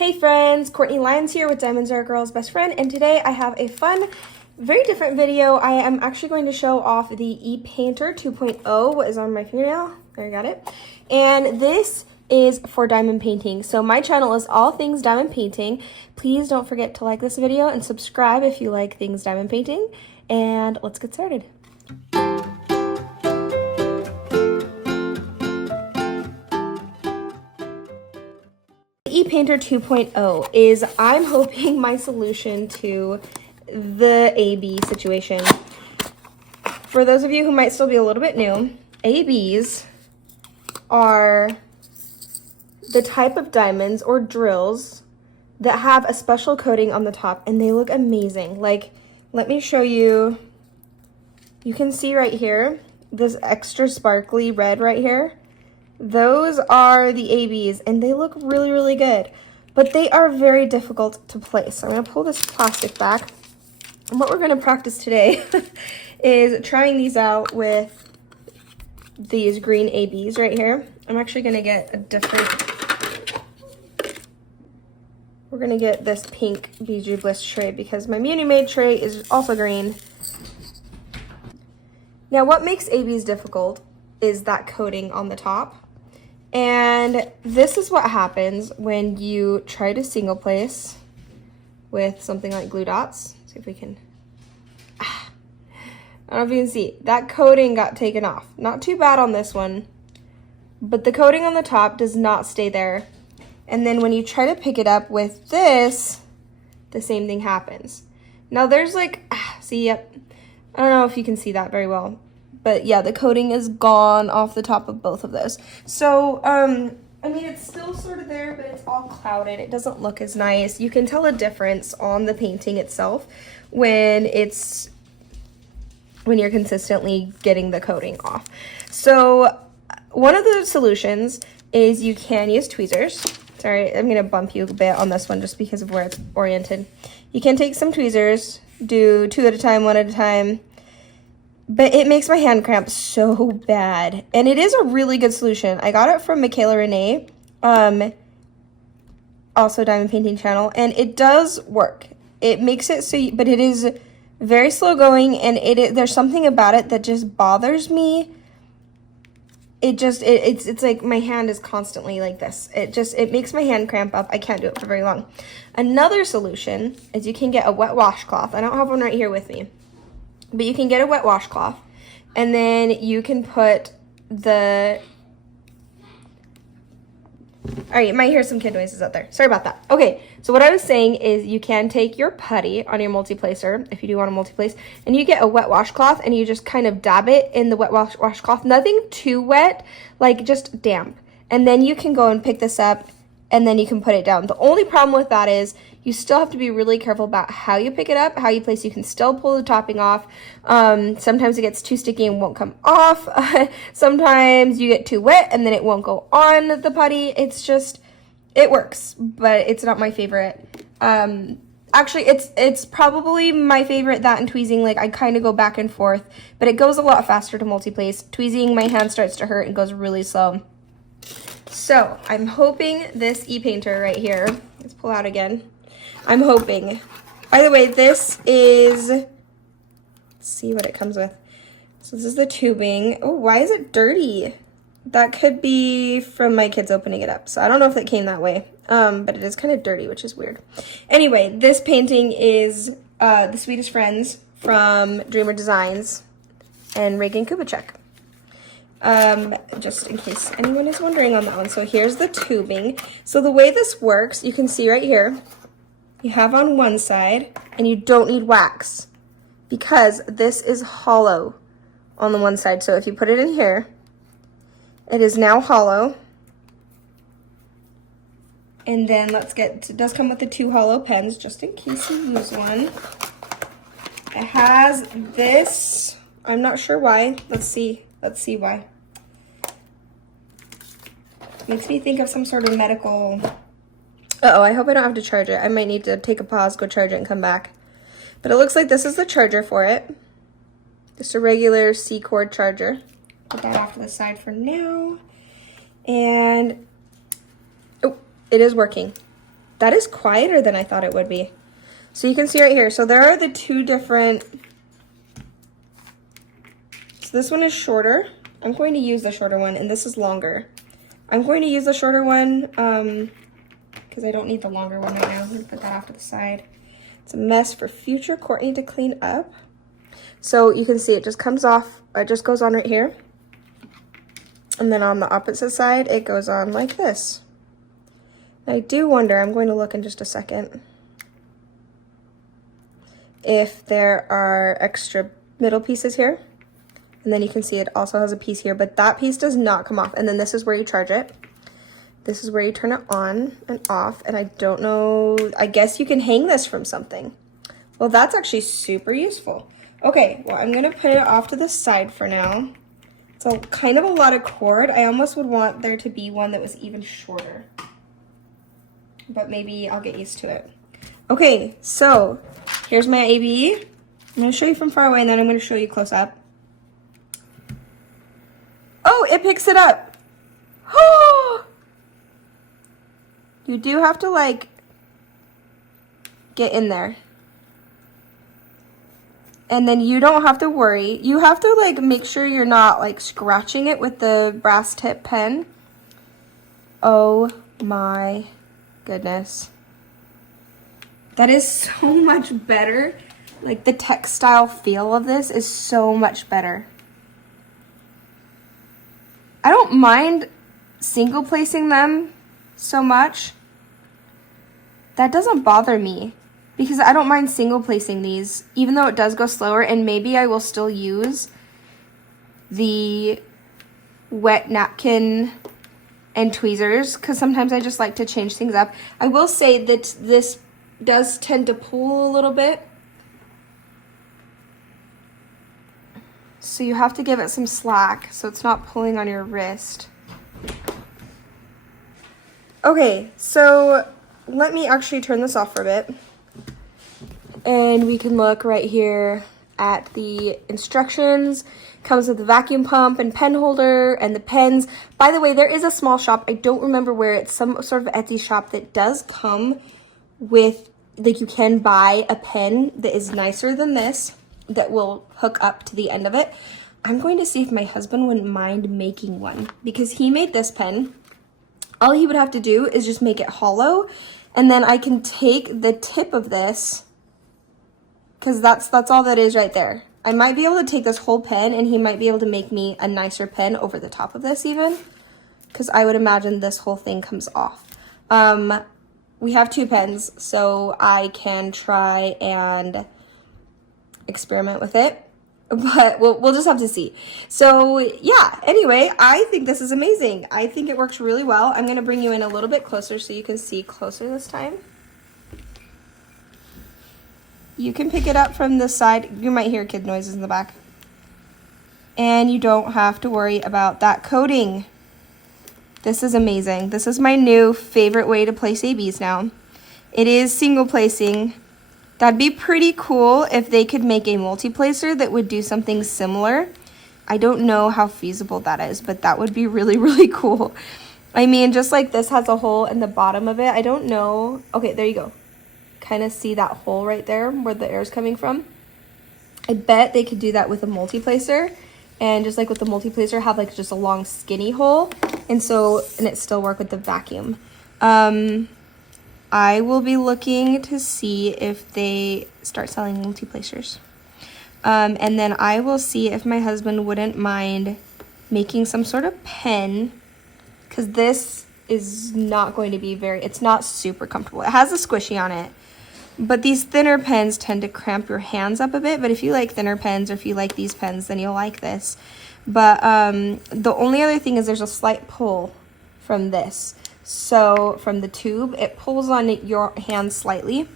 Hey friends, Courtney Lyons here with Diamonds Are a Girl's Best Friend, and today I have a fun, very different video. I am actually going to show off the ePainter 2.0, what is on my fingernail. There, you got it. And this is for diamond painting. So my channel is all things diamond painting. Please don't forget to like this video and subscribe if you like things diamond painting. And let's get started. ePainter 2.0 is, I'm hoping, my solution to the AB situation. For those of you who might still be a little bit new, ABs are the type of diamonds or drills that have a special coating on the top, and they look amazing. Like, let me show you. You can see right here, this extra sparkly red right here. Those are the ABs, and they look really, really good, but they are very difficult to place. So I'm going to pull this plastic back, and what we're going to practice today is trying these out with these green ABs right here. I'm actually going to get a different, we're going to get this pink Bijou Bliss tray because my Muni Made tray is also green. Now, what makes ABs difficult is that coating on the top. And this is what happens when you try to single place with something like glue dots. See if we can, I don't know if you can see, that coating got taken off. Not too bad on this one, but the coating on the top does not stay there. And then when you try to pick it up with this, the same thing happens. Now there's like, see, yep, I don't know if you can see that very well. But yeah, the coating is gone off the top of both of those. So, I mean, it's still sort of there, but it's all clouded. It doesn't look as nice. You can tell a difference on the painting itself when you're consistently getting the coating off. So, one of the solutions is you can use tweezers. Sorry, I'm gonna bump you a bit on this one just because of where it's oriented. You can take some tweezers, do 2 at a time, 1 at a time. But it makes my hand cramp so bad. And it is a really good solution. I got it from Michaela Renee, also Diamond Painting Channel, and it does work. It makes it so, but it is very slow going, and there's something about it that just bothers me. It's like my hand is constantly like this. It makes my hand cramp up. I can't do it for very long. Another solution is you can get a wet washcloth. I don't have one right here with me. But you can get a wet washcloth, and then you can put the, all right, you might hear some kid noises out there. Sorry about that. Okay, so what I was saying is you can take your putty on your multi-placer, if you do want to multi-place, and you get a wet washcloth, and you just kind of dab it in the wet washcloth. Nothing too wet, like just damp. And then you can go and pick this up, and then you can put it down. The only problem with that is you still have to be really careful about how you pick it up, how you place. You can still pull the topping off. Sometimes it gets too sticky and won't come off. Sometimes you get too wet and then it won't go on the putty. It's just, it works, but it's not my favorite. Actually, it's probably my favorite, that and tweezing. Like, I kind of go back and forth, but it goes a lot faster to multi-place. Tweezing, my hand starts to hurt and goes really slow. So, I'm hoping this ePainter right here, let's pull out again. I'm hoping. By the way, this is, let's see what it comes with. So this is the tubing. Oh, why is it dirty? That could be from my kids opening it up. So I don't know if it came that way, but it is kind of dirty, which is weird. Anyway, this painting is the Swedish Friends from Dreamer Designs and Reagan Kubicek. Just in case anyone is wondering on that one. So here's the tubing. So the way this works, you can see right here, you have on one side, and you don't need wax because this is hollow on the one side. So if you put it in here, it is now hollow. And then it does come with the 2 hollow pens just in case you use one. It has this, I'm not sure why. Let's see why. Makes me think of some sort of medical. Uh-oh, I hope I don't have to charge it. I might need to take a pause, go charge it, and come back. But it looks like this is the charger for it. Just a regular C-cord charger. Put that off to the side for now. And, oh, it is working. that is quieter than I thought it would be. So you can see right here. So there are the two different. So this one is shorter. I'm going to use the shorter one, and this is longer. I'm going to use the shorter one because I don't need the longer one right now. I'm going to put that off to the side. It's a mess for future Courtney to clean up. So you can see it just comes off. It just goes on right here. And then on the opposite side, it goes on like this. I do wonder, I'm going to look in just a second, if there are extra middle pieces here. And then you can see it also has a piece here, but that piece does not come off. And then this is where you charge it. This is where you turn it on and off. And I don't know, I guess you can hang this from something. Well, that's actually super useful. Okay, well, I'm gonna put it off to the side for now. It's a kind of a lot of cord. I almost would want there to be one that was even shorter. But maybe I'll get used to it. Okay, so here's my ABE. I'm gonna show you from far away and then I'm gonna show you close up. Oh, it picks it up. Oh! You do have to like get in there. And then you don't have to worry. You have to like make sure you're not like scratching it with the brass tip pen. Oh my goodness. That is so much better. Like the textile feel of this is so much better. I don't mind single placing them so much. That doesn't bother me because I don't mind single placing these, even though it does go slower, and maybe I will still use the wet napkin and tweezers because sometimes I just like to change things up. I will say that this does tend to pull a little bit. So you have to give it some slack so it's not pulling on your wrist. Okay, so let me actually turn this off for a bit. And we can look right here at the instructions. Comes with the vacuum pump and pen holder and the pens. By the way, there is a small shop. I don't remember where. It's some sort of Etsy shop that does come with, like, you can buy a pen that is nicer than this that will hook up to the end of it. I'm going to see if my husband wouldn't mind making one because he made this pen. All he would have to do is just make it hollow, and then I can take the tip of this, because that's all that is right there. I might be able to take this whole pen and he might be able to make me a nicer pen over the top of this even, because I would imagine this whole thing comes off. We have two pens, so I can try and experiment with it, but we'll just have to see. So yeah, anyway, I think this is amazing. I think it works really well. I'm gonna bring you in a little bit closer so you can see closer this time. You can pick it up from the side. You might hear kid noises in the back. And you don't have to worry about that coating. This is amazing. This is my new favorite way to place ABs now. It is single placing. That'd be pretty cool if they could make a multi-placer that would do something similar. I don't know how feasible that is, but that would be really, really cool. I mean, just like this has a hole in the bottom of it. I don't know. Okay, there you go. Kind of see that hole right there where the air is coming from. I bet they could do that with a multi-placer. And just like with the multi-placer, have like just a long skinny hole. And it still work with the vacuum. I will be looking to see if they start selling multi-placers. And then I will see if my husband wouldn't mind making some sort of pen, because this is not going to be it's not super comfortable. It has a squishy on it, but these thinner pens tend to cramp your hands up a bit. But if you like thinner pens, or if you like these pens, then you'll like this. But the only other thing is there's a slight pull from this. So from the tube, it pulls on your hand slightly,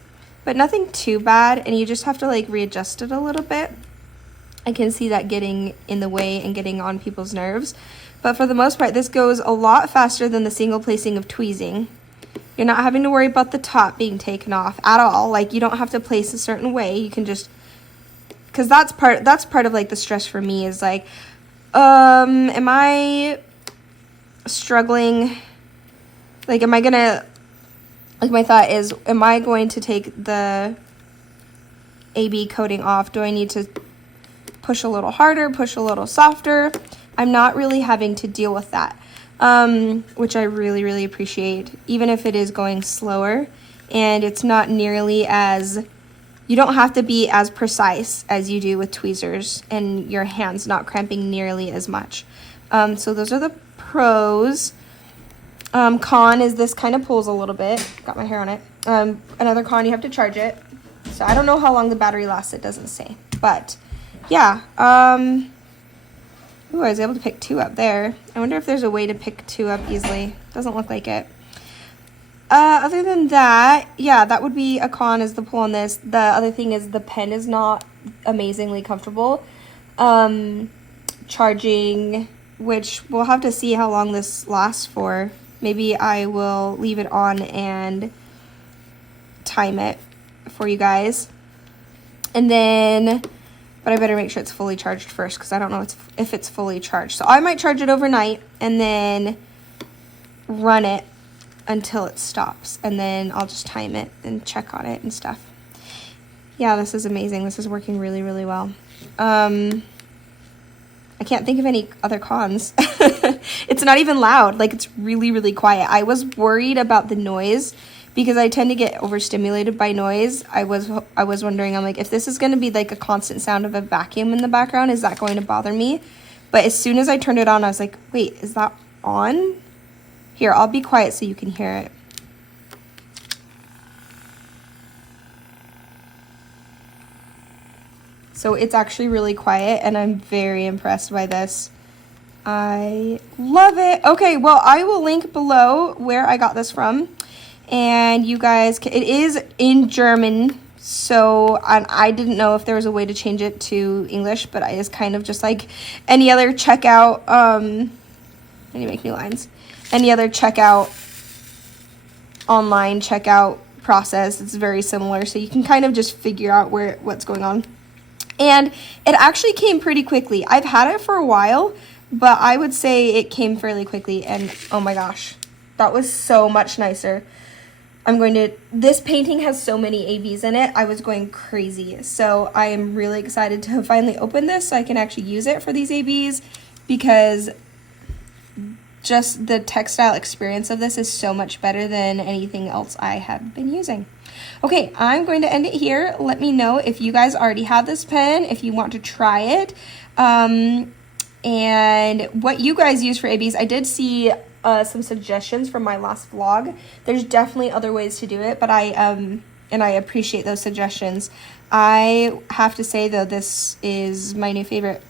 but nothing too bad. And you just have to like readjust it a little bit. I can see that getting in the way and getting on people's nerves. But for the most part, this goes a lot faster than the single placing of tweezing. You're not having to worry about the top being taken off at all. Like, you don't have to place a certain way. You can just, because that's part of like the stress for me is like, am I struggling? Like, am I gonna like my thought is, am I going to take the AB coating off? Do I need to push a little harder, push a little softer? I'm not really having to deal with that, which I really, really appreciate, even if it is going slower and it's not nearly as, you don't have to be as precise as you do with tweezers and your hands not cramping nearly as much. So those are the pros. Con is this kind of pulls a little bit. Got my hair on it. Another con, you have to charge it. So I don't know how long the battery lasts. It doesn't say. But yeah. Ooh, I was able to pick 2 up there. I wonder if there's a way to pick 2 up easily. Doesn't look like it. Other than that, yeah, that would be a con, is the pull on this. The other thing is the pen is not amazingly comfortable. Charging, which we'll have to see how long this lasts for. Maybe I will leave it on and time it for you guys. And then, but I better make sure it's fully charged first, because I don't know if it's fully charged. So I might charge it overnight and then run it until it stops, and then I'll just time it and check on it and stuff. Yeah, this is amazing. This is working really, really well. I can't think of any other cons. It's not even loud. Like, it's really, really quiet. I was worried about the noise because I tend to get overstimulated by noise. I was wondering, I'm like, if this is going to be like a constant sound of a vacuum in the background, is that going to bother me? But as soon as I turned it on, I was like, wait, is that on? Here, I'll be quiet so you can hear it. So it's actually really quiet, and I'm very impressed by this. I love it. Okay, well, I will link below where I got this from, and you guys can, it is in German, so I didn't know if there was a way to change it to English, but I just kind of just like any other checkout, I need to make new lines. Any other checkout, online checkout process, it's very similar, so you can kind of just figure out what's going on. And it actually came pretty quickly. I've had it for a while, but I would say it came fairly quickly, and oh my gosh, that was so much nicer. This painting has so many ABs in it, I was going crazy. So I am really excited to finally open this so I can actually use it for these ABs, because just the textile experience of this is so much better than anything else I have been using. Okay, I'm going to end it here. Let me know if you guys already have this pen, if you want to try it, and what you guys use for ABs. I did see some suggestions from my last vlog. There's definitely other ways to do it, but I appreciate those suggestions. I have to say, though, this is my new favorite,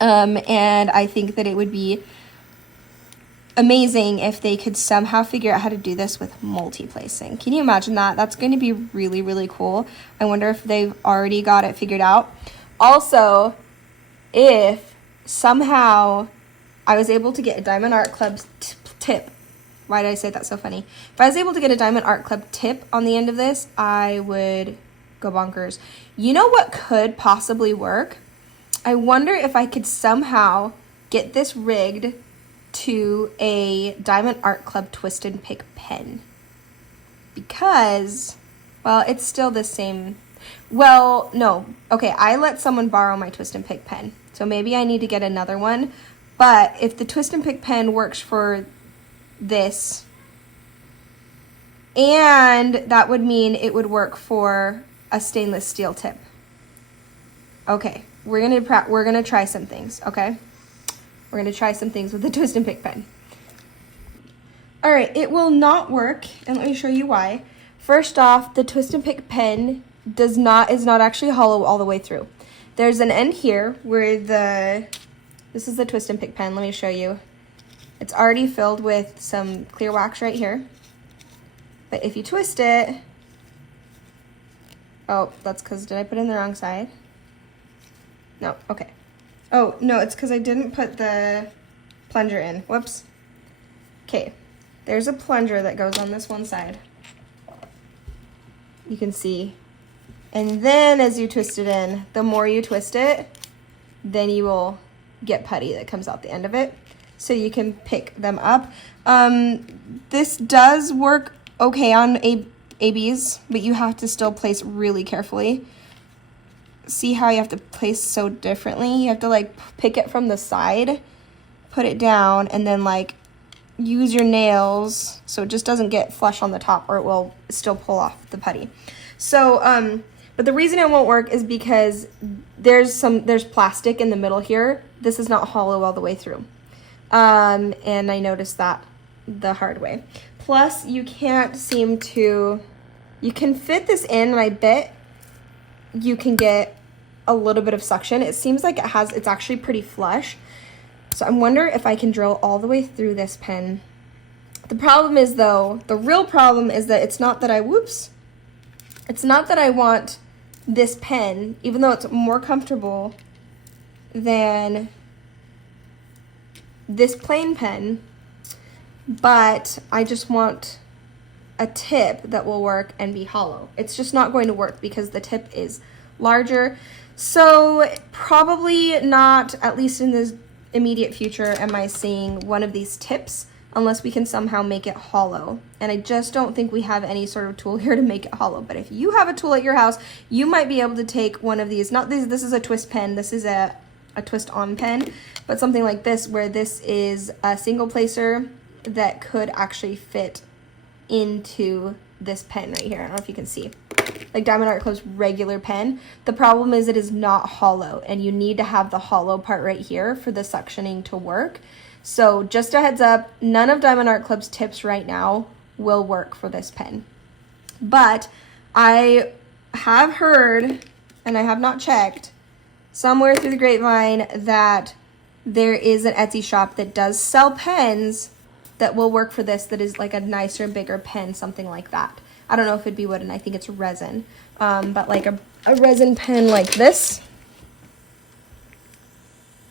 and I think that it would be amazing if they could somehow figure out how to do this with multi-placing. Can you imagine that? That's going to be really, really cool. I wonder if they've already got it figured out. Also, if somehow I was able to get a Diamond Art Club tip. Why did I say that so funny? If I was able to get a Diamond Art Club tip on the end of this, I would go bonkers. You know what could possibly work? I wonder if I could somehow get this rigged to a Diamond Art Club Twist and Pick pen, because, well, it's still the same. Well, no. Okay, I let someone borrow my Twist and Pick pen, so maybe I need to get another one. But if the Twist and Pick pen works for this, and that would mean it would work for a stainless steel tip. Okay, we're gonna try some things, okay? We're going to try some things with the Twist and Pick pen. All right, it will not work, and let me show you why. First off, the Twist and Pick pen is not actually hollow all the way through. There's an end here where this is the Twist and Pick pen. Let me show you. It's already filled with some clear wax right here. But if you twist it, oh, that's because, did I put it in the wrong side? No, okay. Oh, no, it's because I didn't put the plunger in. Whoops. Okay, there's a plunger that goes on this one side. You can see. And then as you twist it in, the more you twist it, then you will get putty that comes out the end of it. So you can pick them up. This does work okay on ABs, but you have to still place really carefully. See how you have to place so differently? You have to like pick it from the side, put it down, and then like use your nails so it just doesn't get flush on the top, or it will still pull off the putty. So, but the reason it won't work is because there's plastic in the middle here. This is not hollow all the way through. And I noticed that the hard way. Plus, you can't seem to, you can fit this in, and I bet you can get a little bit of suction. It seems like it's actually pretty flush. So I wonder if I can drill all the way through this pen. The problem is though, the real problem is that it's not that it's not that I want this pen, even though it's more comfortable than this plain pen, but I just want a tip that will work and be hollow. It's just not going to work because the tip is larger. So probably not, at least in this immediate future, am I seeing one of these tips unless we can somehow make it hollow. And I just don't think we have any sort of tool here to make it hollow. But if you have a tool at your house, you might be able to take one of these, not this is a twist pen, this is a twist on pen, but something like this where this is a single placer that could actually fit into this pen right here. I don't know if you can see, like Diamond Art Club's regular pen. The problem is it is not hollow, and you need to have the hollow part right here for the suctioning to work. So just a heads up, none of Diamond Art Club's tips right now will work for this pen. But I have heard, and I have not checked, somewhere through the grapevine that there is an Etsy shop that does sell pens that will work for this, that is like a nicer, bigger pen, something like that. I don't know if it'd be wood, and I think it's resin. But like a resin pen like this,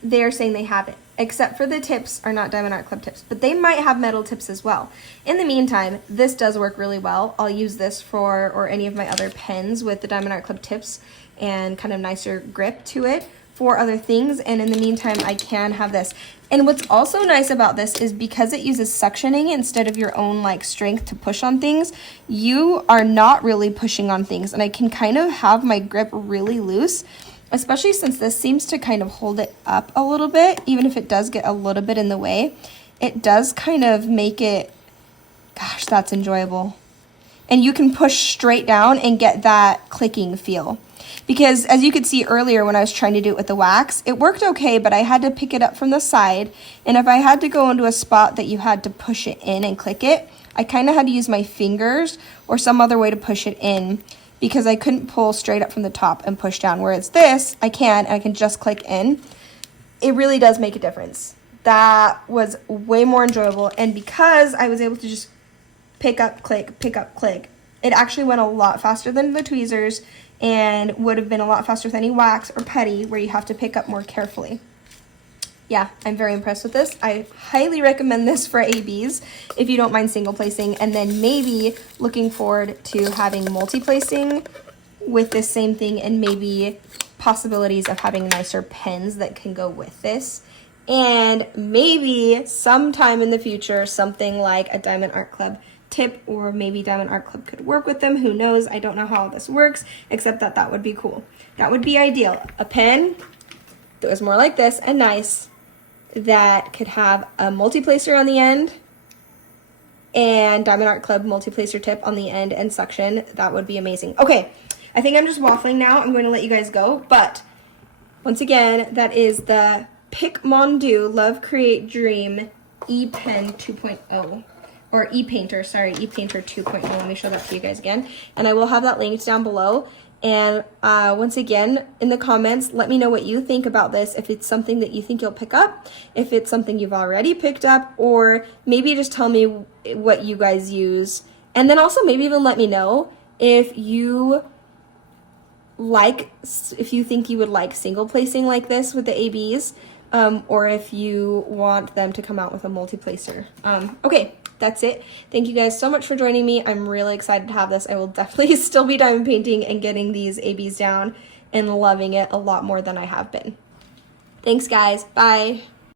they're saying they have it, except for the tips are not Diamond Art Club tips, but they might have metal tips as well. In the meantime, this does work really well. I'll use this for, or any of my other pens with the Diamond Art Club tips and kind of nicer grip to it for other things. And in the meantime, I can have this. And what's also nice about this is because it uses suctioning instead of your own like strength to push on things, you are not really pushing on things. And I can kind of have my grip really loose, especially since this seems to kind of hold it up a little bit. Even if it does get a little bit in the way, it does kind of make it, gosh, that's enjoyable. And you can push straight down and get that clicking feel. Because as you could see earlier when I was trying to do it with the wax, it worked okay, but I had to pick it up from the side. And if I had to go into a spot that you had to push it in and click it, I kind of had to use my fingers or some other way to push it in, because I couldn't pull straight up from the top and push down. Whereas this, I can, and I can just click in. It really does make a difference. That was way more enjoyable. And because I was able to just pick up, click, it actually went a lot faster than the tweezers, and would have been a lot faster with any wax or putty where you have to pick up more carefully. Yeah, I'm very impressed with this. I highly recommend this for ABs if you don't mind single placing, and then maybe looking forward to having multi-placing with this same thing, and maybe possibilities of having nicer pens that can go with this. And maybe sometime in the future, something like a Diamond Art Club tip, or maybe Diamond Art Club could work with them. Who knows? I don't know how this works, except that that would be cool. That would be ideal. A pen that was more like this and nice, that could have a multi-placer on the end and Diamond Art Club multi-placer tip on the end and suction. That would be amazing. Okay, I think I'm just waffling now. I'm going to let you guys go, but once again, that is the Pic Mondu Love Create Dream E-Pen 2.0. Or E-Painter, sorry, E-Painter 2.0. Let me show that to you guys again. And I will have that linked down below. And once again, in the comments, let me know what you think about this. If it's something that you think you'll pick up, if it's something you've already picked up, or maybe just tell me what you guys use. And then also maybe even let me know if you think you would like single placing like this with the ABs, or if you want them to come out with a multi-placer. Okay. That's it. Thank you guys so much for joining me. I'm really excited to have this. I will definitely still be diamond painting and getting these ABs down and loving it a lot more than I have been. Thanks, guys. Bye.